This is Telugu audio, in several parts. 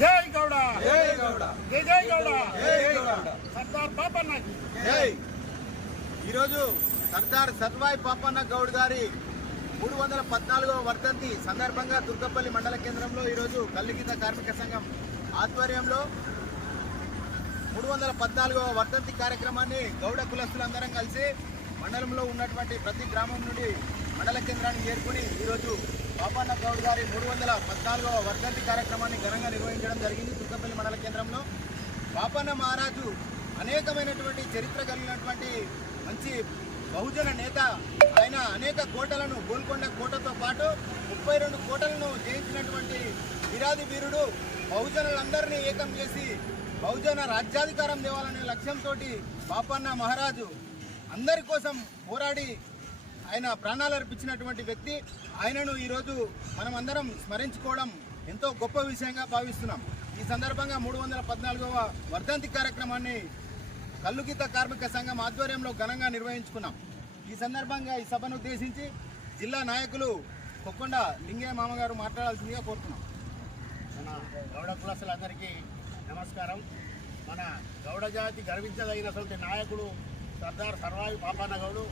జై గౌడ. జై గౌడ. జై గౌడ. సర్దార్ పాపన్న జై. ఈరోజు సర్దార్ సత్వాయి పాపన్న గౌడ్ గారి మూడు వందల పద్నాలుగవ వర్ధంతి సందర్భంగా దుర్గపల్లి మండల కేంద్రంలో ఈరోజు కల్లిగింద కార్మిక సంఘం ఆధ్వర్యంలో మూడు వందల పద్నాలుగవ వర్ధంతి కార్యక్రమాన్ని గౌడ కులస్తులందరం కలిసి మండలంలో ఉన్నటువంటి ప్రతి గ్రామం నుండి మండల కేంద్రాన్ని చేరుకుని ఈరోజు పాపన్న గౌడ్ గారి మూడు వందల పద్నాలుగవ వర్ధంతి కార్యక్రమాన్ని ఘనంగా నిర్వహించడం జరిగింది దుర్గపల్లి మండల కేంద్రంలో. పాపన్న మహారాజు అనేకమైనటువంటి చరిత్ర కలిగినటువంటి మంచి బహుజన నేత. ఆయన అనేక కోటలను గోల్కొండ కోటతో పాటు ముప్పై రెండు కోటలను జయించినటువంటి వీరాది వీరుడు. బహుజనులందరినీ ఏకం చేసి బహుజన రాజ్యాధికారం తేవాలనే లక్ష్యంతో పాపన్న మహారాజు అందరి కోసం పోరాడి ఆయన ప్రాణాలు అర్పించినటువంటి వ్యక్తి. ఆయనను ఈరోజు మనం అందరం స్మరించుకోవడం ఎంతో గొప్ప విషయంగా భావిస్తున్నాం. ఈ సందర్భంగా మూడు వందల పద్నాలుగవ వర్ధంతి కార్యక్రమాన్ని కల్లుగీత కార్మిక సంఘం ఆధ్వర్యంలో ఘనంగా నిర్వహించుకున్నాం. ఈ సందర్భంగా ఈ సభను ఉద్దేశించి జిల్లా నాయకులు కొక్కొండ లింగయ్య మామగారు మాట్లాడాల్సిందిగా కోరుతున్నాం. మన గౌడ కులస్తులందరికీ నమస్కారం. మన గౌడ జాతి గర్వించదగినటువంటి నాయకుడు సర్దార్ సర్వాయి పాపన్న గౌడు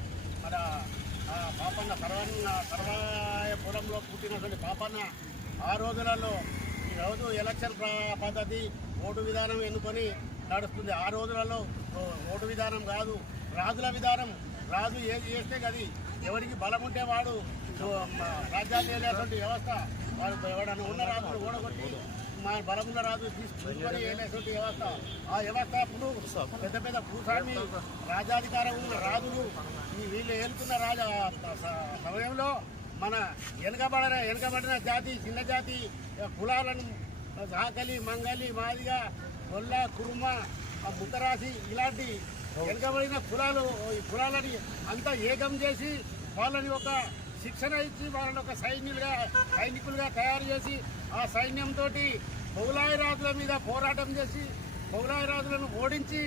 మన పాపన్న సర్వన్న సర్వాయపురంలో పుట్టినటువంటి పాపన్న ఆ రోజులలో ఈ రోజు ఎలక్షన్ పద్ధతి ఓటు విధానం ఎన్నుకొని నడుస్తుంది. ఆ రోజులలో ఓటు విధానం కాదు రాజుల విధానం. రాజు ఏది చేస్తే గది ఎవరికి బలం ఉంటే వాడు రాజ్యాన్ని వెళ్ళేటువంటి వ్యవస్థ. వాడు ఎవడన్నా ఉన్న రాజులు ఓడగొట్టి మా బలమున్న రాజు తీసుకొని వెళ్ళేటువంటి వ్యవస్థ. ఆ వ్యవస్థ అప్పుడు పెద్ద పెద్ద భూస్వామి రాజాధికారం ఉన్న రాజులు వీళ్ళు ఏలుతున్న రాజా సమయంలో మన వెనుకబడిన వెనుకబడిన జాతి చిన్న జాతి కులాలను ఆకలి మంగలి మాదిగా గొల్ల కురుమ ఆ ముద్దరాశి ఇలాంటి వెనుకబడిన కులాలు కులాలని అంతా ఏకం చేసి వాళ్ళని ఒక శిక్షణ ఇచ్చి వాళ్ళని ఒక సైన్యులుగా సైనికులుగా తయారు చేసి ఆ సైన్యంతో పౌలాయి రాజుల మీద పోరాటం చేసి పౌలాయి రాజులను ఓడించి